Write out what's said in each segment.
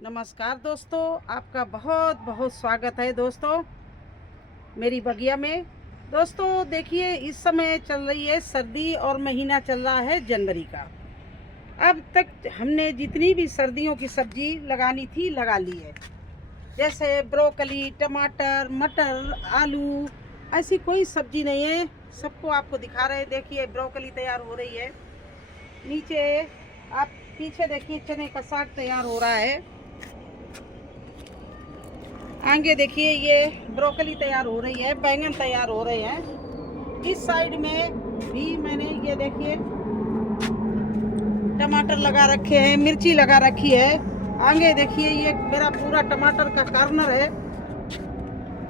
नमस्कार दोस्तों, आपका बहुत बहुत स्वागत है दोस्तों मेरी बगिया में। दोस्तों देखिए, इस समय चल रही है सर्दी और महीना चल रहा है जनवरी का। अब तक हमने जितनी भी सर्दियों की सब्जी लगानी थी लगा ली है, जैसे ब्रोकली, टमाटर, मटर, आलू। ऐसी कोई सब्जी नहीं है, सबको आपको दिखा रहे हैं। देखिए ब्रोकली तैयार हो रही है, नीचे आप पीछे देखिए चने का साग तैयार हो रहा है, आगे देखिए ये ब्रोकली तैयार हो रही है, बैंगन तैयार हो रहे हैं। इस साइड में भी मैंने ये देखिए टमाटर लगा रखे हैं, मिर्ची लगा रखी है। आगे देखिए ये मेरा पूरा टमाटर का कार्नर है।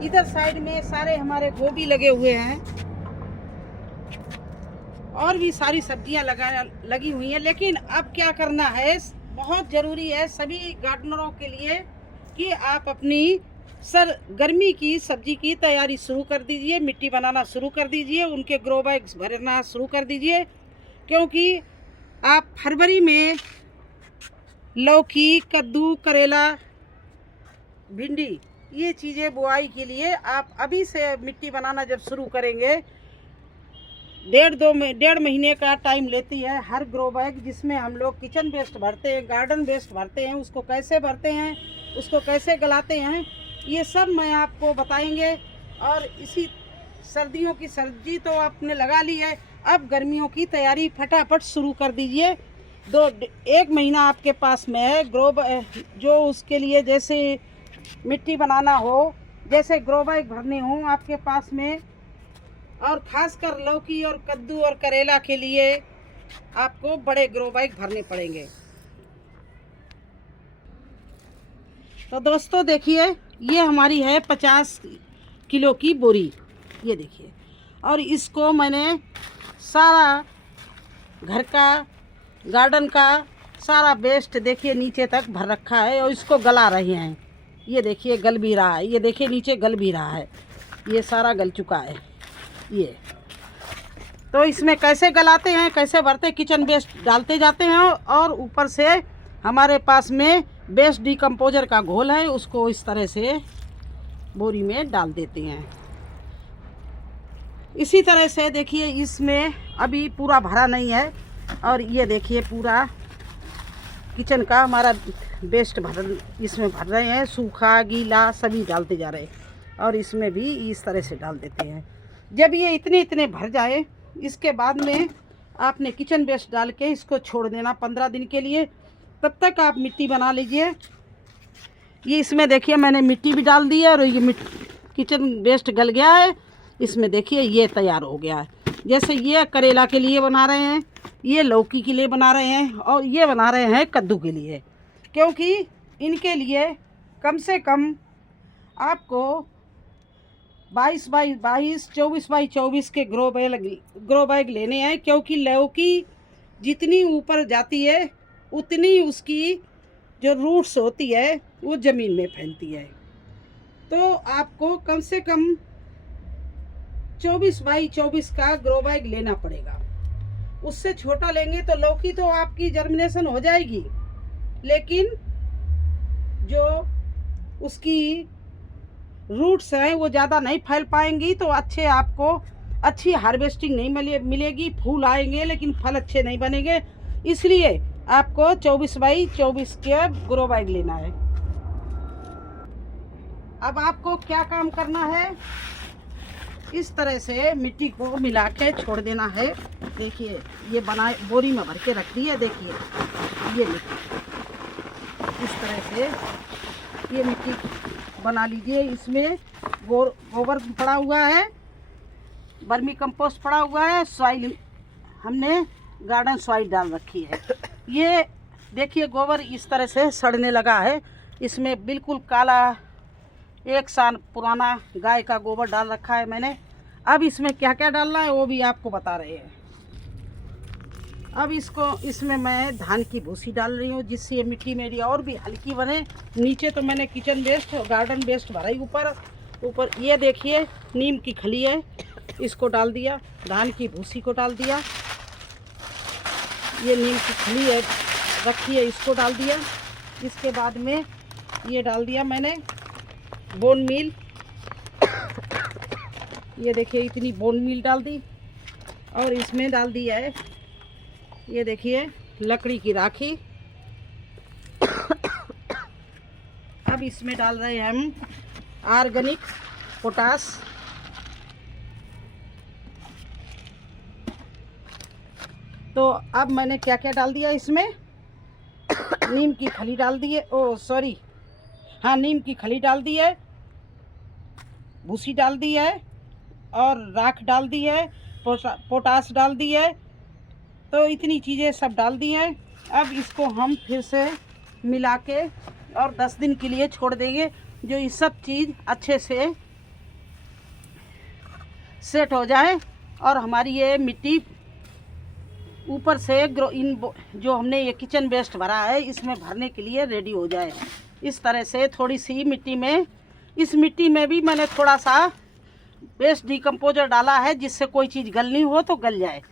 इधर साइड में सारे हमारे गोभी लगे हुए हैं और भी सारी सब्जियां लगी हुई हैं। लेकिन अब क्या करना है, बहुत ज़रूरी है सभी गार्डनरों के लिए कि आप अपनी गर्मी की सब्जी की तैयारी शुरू कर दीजिए, मिट्टी बनाना शुरू कर दीजिए, उनके ग्रो बैग्स भरना शुरू कर दीजिए। क्योंकि आप फरवरी में लौकी, कद्दू, करेला, भिंडी ये चीज़ें बुआई के लिए आप अभी से मिट्टी बनाना जब शुरू करेंगे, डेढ़ महीने का टाइम लेती है हर ग्रो बैग, जिसमें हम लोग किचन वेस्ट भरते हैं, गार्डन वेस्ट भरते हैं। उसको कैसे भरते हैं, उसको कैसे गलाते हैं, ये सब मैं आपको बताएंगे। और इसी सर्दियों की सब्जी तो आपने लगा ली है, अब गर्मियों की तैयारी फटाफट शुरू कर दीजिए। एक महीना आपके पास में है जो उसके लिए जैसे मिट्टी बनाना हो, जैसे ग्रो बैग भरने हो आपके पास में, और खासकर लौकी और कद्दू और करेला के लिए आपको बड़े ग्रो बैग भरने पड़ेंगे। तो दोस्तों देखिए, ये हमारी है 50 किलो की बोरी, ये देखिए। और इसको मैंने सारा घर का, गार्डन का सारा वेस्ट देखिए नीचे तक भर रखा है और इसको गला रहे हैं। ये देखिए गल भी रहा है, ये देखिए नीचे गल भी रहा है, ये सारा गल चुका है ये। तो इसमें कैसे गलाते हैं, कैसे भरते, किचन वेस्ट डालते जाते हैं और ऊपर से हमारे पास में वेस्ट डिकम्पोजर का घोल है, उसको इस तरह से बोरी में डाल देते हैं। इसी तरह से देखिए इसमें अभी पूरा भरा नहीं है, और ये देखिए पूरा किचन का हमारा वेस्ट इसमें भर रहे हैं, सूखा गीला सभी डालते जा रहे हैं। और इसमें भी इस तरह से डाल देते हैं। जब ये इतने भर जाए, इसके बाद में आपने किचन वेस्ट डाल के इसको छोड़ देना 15 दिन के लिए। तब तक आप मिट्टी बना लीजिए। ये इसमें देखिए मैंने मिट्टी भी डाल दी है और ये किचन वेस्ट गल गया है। इसमें देखिए ये तैयार हो गया है। जैसे ये करेला के लिए बना रहे हैं, ये लौकी के लिए बना रहे हैं, और ये बना रहे हैं कद्दू के लिए। क्योंकि इनके लिए कम से कम आपको 22 बाई 22, 24 बाई 24 के ग्रो बैग लेने हैं। क्योंकि लौकी जितनी ऊपर जाती है उतनी उसकी जो रूट्स होती है वो ज़मीन में फैलती है। तो आपको कम से कम 24 बाई 24 का ग्रो बैग लेना पड़ेगा। उससे छोटा लेंगे तो लौकी तो आपकी जर्मिनेशन हो जाएगी, लेकिन जो उसकी रूट्स हैं वो ज़्यादा नहीं फैल पाएंगी, तो आपको अच्छी हार्वेस्टिंग नहीं मिलेगी। फूल आएंगे लेकिन फल अच्छे नहीं बनेंगे। इसलिए आपको 24 बाई 24 के ग्रो बैग लेना है। अब आपको क्या काम करना है, इस तरह से मिट्टी को मिला के छोड़ देना है। देखिए ये बोरी में भर के रख दी है। देखिए ये मिट्टी इस तरह से ये मिट्टी बना लीजिए। इसमें गोबर पड़ा हुआ है, वर्मी कंपोस्ट पड़ा हुआ है, सॉइल हमने गार्डन सॉइल डाल रखी है। ये देखिए गोबर इस तरह से सड़ने लगा है। इसमें बिल्कुल काला 1 साल पुराना गाय का गोबर डाल रखा है मैंने। अब इसमें क्या क्या डालना है वो भी आपको बता रहे हैं। अब इसमें मैं धान की भूसी डाल रही हूँ, जिससे ये मिट्टी मेरी और भी हल्की बने। नीचे तो मैंने किचन वेस्ट और गार्डन वेस्ट भरा ही, ऊपर ये देखिए नीम की खली है, इसको डाल दिया। धान की भूसी को डाल दिया, ये नीम की खली है रखी है, इसको डाल दिया। इसके बाद में ये डाल दिया मैंने बोन मील। ये देखिए इतनी बोन मील डाल दी। और इसमें डाल दिया है, ये देखिए लकड़ी की राखी। अब इसमें डाल रहे हैं हम ऑर्गेनिक पोटास। तो अब मैंने क्या क्या डाल दिया इसमें, नीम की खली डाल दी है, हाँ नीम की खली डाल दी है, भूसी डाल दी है और राख डाल दी है, पोटास डाल दी है। तो इतनी चीज़ें सब डाल दी हैं। अब इसको हम फिर से मिला के और 10 दिन के लिए छोड़ देंगे, जो ये सब चीज़ अच्छे से सेट हो जाए और हमारी ये मिट्टी ऊपर से जो हमने ये किचन वेस्ट भरा है इसमें भरने के लिए रेडी हो जाए। इस तरह से थोड़ी सी मिट्टी में, इस मिट्टी में भी मैंने थोड़ा सा वेस्ट डिकम्पोजर डाला है, जिससे कोई चीज़ गलनी हो तो गल जाए।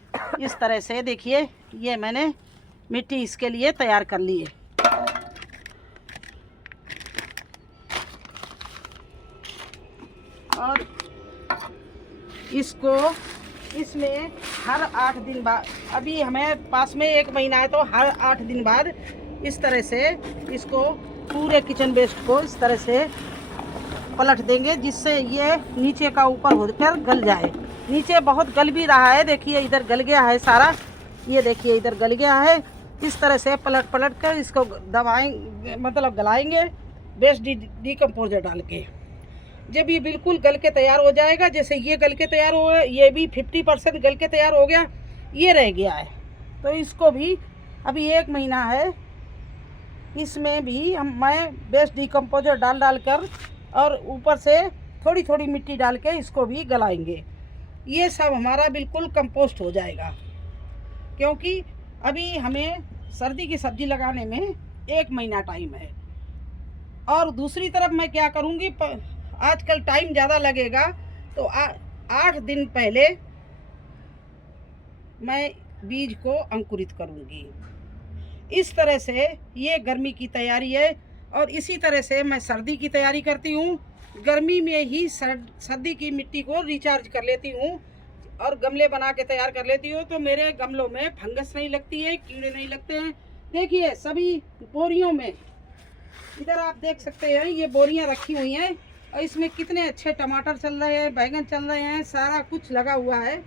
इस तरह से देखिए ये मैंने मिट्टी इसके लिए तैयार कर ली है। और इसको इसमें हर 8 दिन बाद, अभी हमें पास में 1 महीना है, तो हर 8 दिन बाद इस तरह से इसको पूरे किचन वेस्ट को इस तरह से पलट देंगे, जिससे ये नीचे का ऊपर होकर गल जाए। नीचे बहुत गल भी रहा है, देखिए इधर गल गया है सारा, ये देखिए इधर गल गया है। इस तरह से पलट पलट कर इसको दबाएंगे, मतलब गलाएंगे वेस्ट डिकम्पोजर डाल के। जब ये बिल्कुल गल के तैयार हो जाएगा, जैसे ये गल के तैयार हो, ये भी 50% गल के तैयार हो गया, ये रह गया है, तो इसको भी अभी 1 महीना है, इसमें भी मैं वेस्ट डिकम्पोजर डाल कर और ऊपर से थोड़ी थोड़ी मिट्टी डाल के इसको भी गलाएंगे। ये सब हमारा बिल्कुल कंपोस्ट हो जाएगा, क्योंकि अभी हमें सर्दी की सब्ज़ी लगाने में 1 महीना टाइम है। और दूसरी तरफ मैं क्या करूँगी, आजकल टाइम ज़्यादा लगेगा, तो 8 दिन पहले मैं बीज को अंकुरित करूँगी। इस तरह से ये गर्मी की तैयारी है। और इसी तरह से मैं सर्दी की तैयारी करती हूँ। गर्मी में ही सर्दी की मिट्टी को रिचार्ज कर लेती हूँ और गमले बना के तैयार कर लेती हूँ, तो मेरे गमलों में फंगस नहीं लगती है, कीड़े नहीं लगते हैं। देखिए सभी बोरियों में, इधर आप देख सकते हैं ये बोरियां रखी हुई हैं और इसमें कितने अच्छे टमाटर चल रहे हैं, बैगन चल रहे हैं, सारा कुछ लगा हुआ है।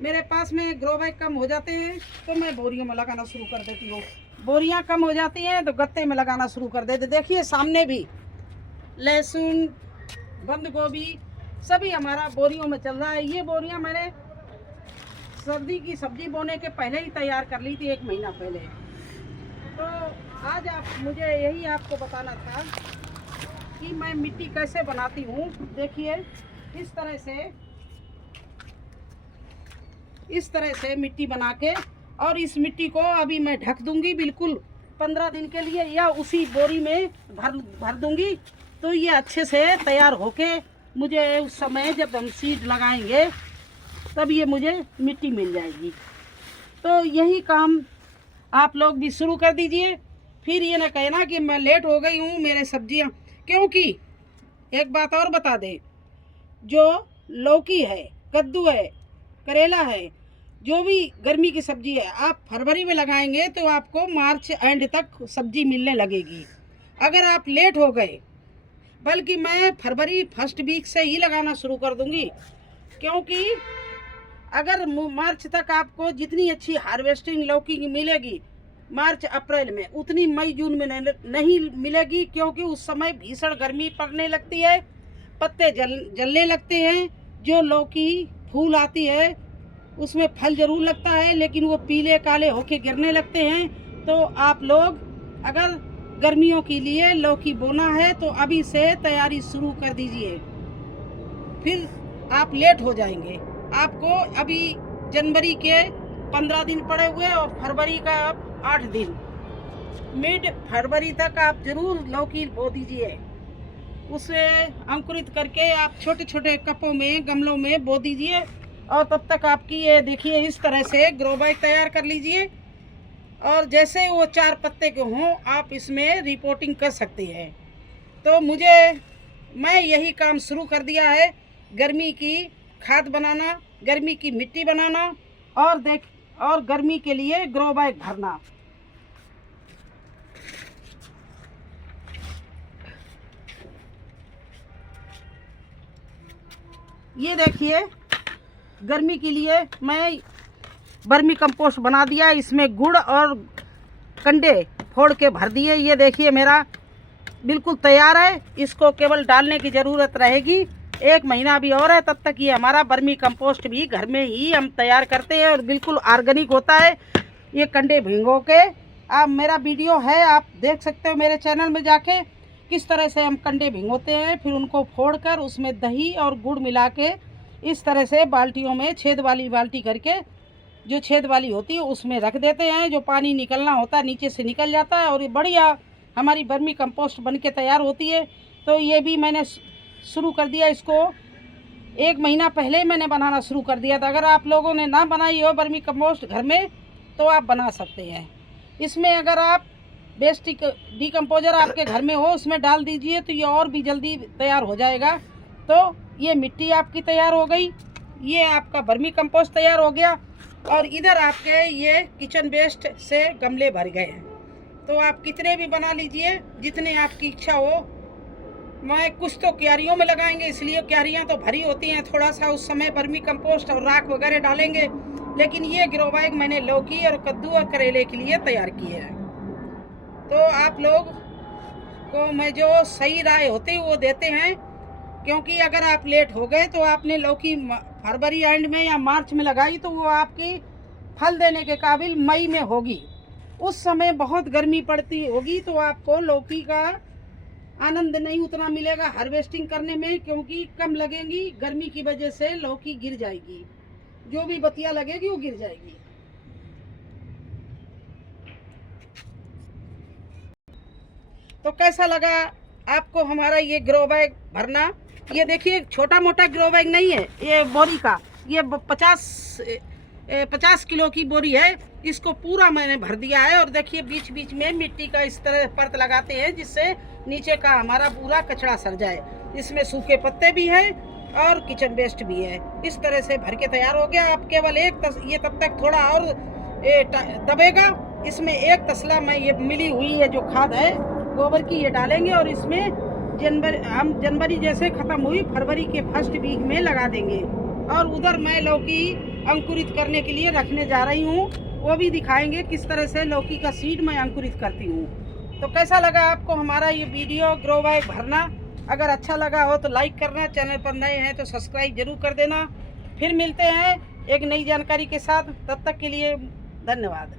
मेरे पास में ग्रो बैग कम हो जाते हैं तो मैं बोरियों में लगाना शुरू कर देती हूँ, बोरियां कम हो जाती हैं तो गत्ते में लगाना शुरू कर देते। देखिए सामने भी लहसुन, बंद गोभी सभी हमारा बोरियों में चल रहा है। ये बोरियां मैंने सर्दी की सब्जी बोने के पहले ही तैयार कर ली थी, 1 महीना पहले। तो आज मुझे यही आपको बताना था कि मैं मिट्टी कैसे बनाती हूँ। देखिए इस तरह से मिट्टी बना के, और इस मिट्टी को अभी मैं ढक दूंगी बिल्कुल 15 दिन के लिए, या उसी बोरी में भर दूंगी, तो ये अच्छे से तैयार होके मुझे उस समय जब हम सीड लगाएंगे तब ये मुझे मिट्टी मिल जाएगी। तो यही काम आप लोग भी शुरू कर दीजिए, फिर ये ना कहना कि मैं लेट हो गई हूँ मेरे सब्जियाँ। क्योंकि एक बात और बता दें, जो लौकी है, कद्दू है, करेला है, जो भी गर्मी की सब्जी है, आप फरवरी में लगाएंगे तो आपको मार्च एंड तक सब्जी मिलने लगेगी। अगर आप लेट हो गए, बल्कि मैं फरवरी फर्स्ट वीक से ही लगाना शुरू कर दूंगी, क्योंकि अगर मार्च तक आपको जितनी अच्छी हार्वेस्टिंग लौकी की मिलेगी मार्च अप्रैल में, उतनी मई जून में नहीं मिलेगी, क्योंकि उस समय भीषण गर्मी पड़ने लगती है, पत्ते जलने लगते हैं। जो लौकी फूल आती है उसमें फल जरूर लगता है, लेकिन वो पीले काले होके गिरने लगते हैं। तो आप लोग अगर गर्मियों के लिए लौकी बोना है तो अभी से तैयारी शुरू कर दीजिए, फिर आप लेट हो जाएंगे। आपको अभी जनवरी के 15 दिन पड़े हुए और फरवरी का 8 दिन, मिड फरवरी तक आप जरूर लौकी बो दीजिए। उसे अंकुरित करके आप छोटे छोटे कपों में, गमलों में बो दीजिए, और तब तक आपकी ये देखिए इस तरह से ग्रो बैग तैयार कर लीजिए, और जैसे वो 4 पत्ते के हों आप इसमें रिपोर्टिंग कर सकते हैं। तो मैं यही काम शुरू कर दिया है, गर्मी की खाद बनाना, गर्मी की मिट्टी बनाना और गर्मी के लिए ग्रो बैग भरना। ये देखिए, गर्मी के लिए मैं वर्मी कंपोस्ट बना दिया, इसमें गुड़ और कंडे फोड़ के भर दिए। ये देखिए मेरा बिल्कुल तैयार है, इसको केवल डालने की ज़रूरत रहेगी। 1 महीना भी और है, तब तक ये हमारा वर्मी कंपोस्ट भी घर में ही हम तैयार करते हैं और बिल्कुल ऑर्गेनिक होता है। ये कंडे भिगो के आप मेरा वीडियो है, आप देख सकते हो मेरे चैनल में जाके, किस तरह से हम कंडे भिगोते हैं, फिर उनको फोड़कर उसमें दही और गुड़ मिला के इस तरह से बाल्टियों में छेद वाली बाल्टी करके, जो छेद वाली होती है उसमें रख देते हैं। जो पानी निकलना होता है नीचे से निकल जाता है और ये बढ़िया हमारी वर्मी कंपोस्ट बन के तैयार होती है। तो ये भी मैंने शुरू कर दिया, इसको 1 महीना पहले ही मैंने बनाना शुरू कर दिया था। अगर आप लोगों ने ना बनाई हो वर्मी कंपोस्ट घर में तो आप बना सकते हैं। इसमें अगर आप वेस्ट डिकम्पोजर आपके घर में हो उसमें डाल दीजिए तो ये और भी जल्दी तैयार हो जाएगा। तो ये मिट्टी आपकी तैयार हो गई, ये आपका वर्मी कंपोस्ट तैयार हो गया और इधर आपके ये किचन वेस्ट से गमले भर गए हैं। तो आप कितने भी बना लीजिए, जितने आपकी इच्छा हो। मैं कुछ तो क्यारियों में लगाएंगे, इसलिए क्यारियाँ तो भरी होती हैं, थोड़ा सा उस समय वर्मी कंपोस्ट और राख वगैरह डालेंगे। लेकिन ये ग्रो बैग मैंने लौकी और कद्दू और करेले के लिए तैयार किए हैं। तो आप लोग को मैं जो सही राय होती है वो देते हैं, क्योंकि अगर आप लेट हो गए तो आपने लौकी फरवरी एंड में या मार्च में लगाई तो वो आपकी फल देने के काबिल मई में होगी। उस समय बहुत गर्मी पड़ती होगी तो आपको लौकी का आनंद नहीं उतना मिलेगा हार्वेस्टिंग करने में, क्योंकि कम लगेंगी। गर्मी की वजह से लौकी गिर जाएगी, जो भी बतिया लगेगी वो गिर जाएगी। तो कैसा लगा आपको हमारा ये ग्रो बैग भरना? ये देखिए छोटा मोटा ग्रो बैग नहीं है, ये बोरी का, ये 50 किलो की बोरी है। इसको पूरा मैंने भर दिया है और देखिए बीच बीच में मिट्टी का इस तरह परत लगाते हैं जिससे नीचे का हमारा पूरा कचरा सर जाए। इसमें सूखे पत्ते भी हैं और किचन वेस्ट भी है। इस तरह से भर के तैयार हो गया। आप केवल ये तब तक थोड़ा और दबेगा। इसमें 1 तसला में ये मिली हुई है जो खाद है गोबर की, ये डालेंगे और इसमें जनवरी जैसे ख़त्म हुई फरवरी के फर्स्ट वीक में लगा देंगे। और उधर मैं लौकी अंकुरित करने के लिए रखने जा रही हूँ, वो भी दिखाएंगे किस तरह से लौकी का सीड मैं अंकुरित करती हूँ। तो कैसा लगा आपको हमारा ये वीडियो ग्रो बैग भरना? अगर अच्छा लगा हो तो लाइक करना, चैनल पर नए हैं तो सब्सक्राइब जरूर कर देना। फिर मिलते हैं एक नई जानकारी के साथ, तब तक के लिए धन्यवाद।